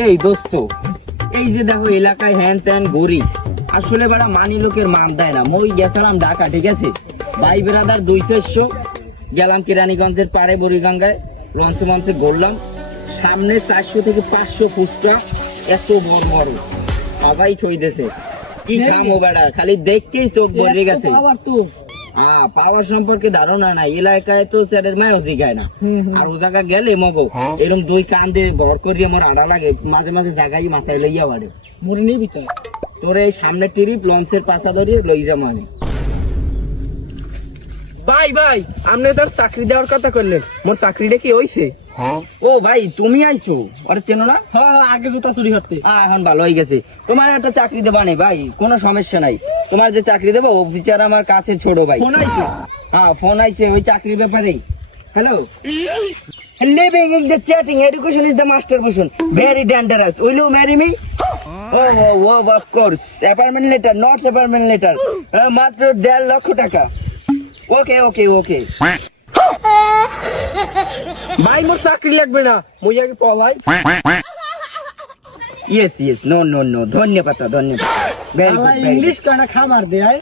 এই দোস্ত, এই যে দেখো এলাকায় হ্যান ত্যান গড়ি, আসলে বাড়া মানি লোকের মান দেয় না। মই গেছিলাম ঢাকা, ঠিক আছে, ভাই বেড়াদার 200 গেলাম কেরানীগঞ্জের পারে বুড়িগঙ্গায়, লঞ্চে মঞ্চে ঘুরলাম। সামনে 400 থেকে 500 ফুচকা, এত বড় বড় সবাই থইতেছে। কি খামো বাড়া, খালি দেখতেই চোখ ভরে গেছে। পাওয়ার সম্পর্কে ধারণা নাই, এলাকায় তো স্যারের মায়ও জিগায় না। আর ও জায়গা গেলে মগো এরকম 2 কান দিয়ে ভর করিয়ে আমার আড়া লাগে, মাঝে মাঝে জায়গায় মাথায় লইয়া বাড়ে। মরে নিবি তো তোর এই সামনে টিরিপ লঞ্চের পাশা ধরিয়ে লই যাবো আমি। ভাই ভাই, আপনি তোর চাকরি দেওয়ার কথা করলেন, মোর চাকরিটা কি হইছে? ও ভাই, তুমি আইছো? আরে চেনো না? হ্যাঁ, আগে জুতা চুরি করতে। এখন ভালো হয়ে গেছে। তোমার একটা চাকরি দেবা নেই ভাই, কোনো সমস্যা নাই। তোমার যে চাকরি দেবো ও বিচারা আমার কাছে ছোট ভাই। ফোন আইছে? হ্যাঁ, ফোন আইছে ওই চাকরির ব্যাপারেই। Hello, living in the chatting education is the master portion, very dangerous, will you marry me? Oh, of course, apartment letter, not apartment letter, মাত্র 1.5 লক্ষ টাকা। ওকে ভাই মোর চাকরি লাগবে না, মই আগে পলাই। ইয়েস, নো, ধন্যবাদ, very good, very good. English কানা খামার দেয়।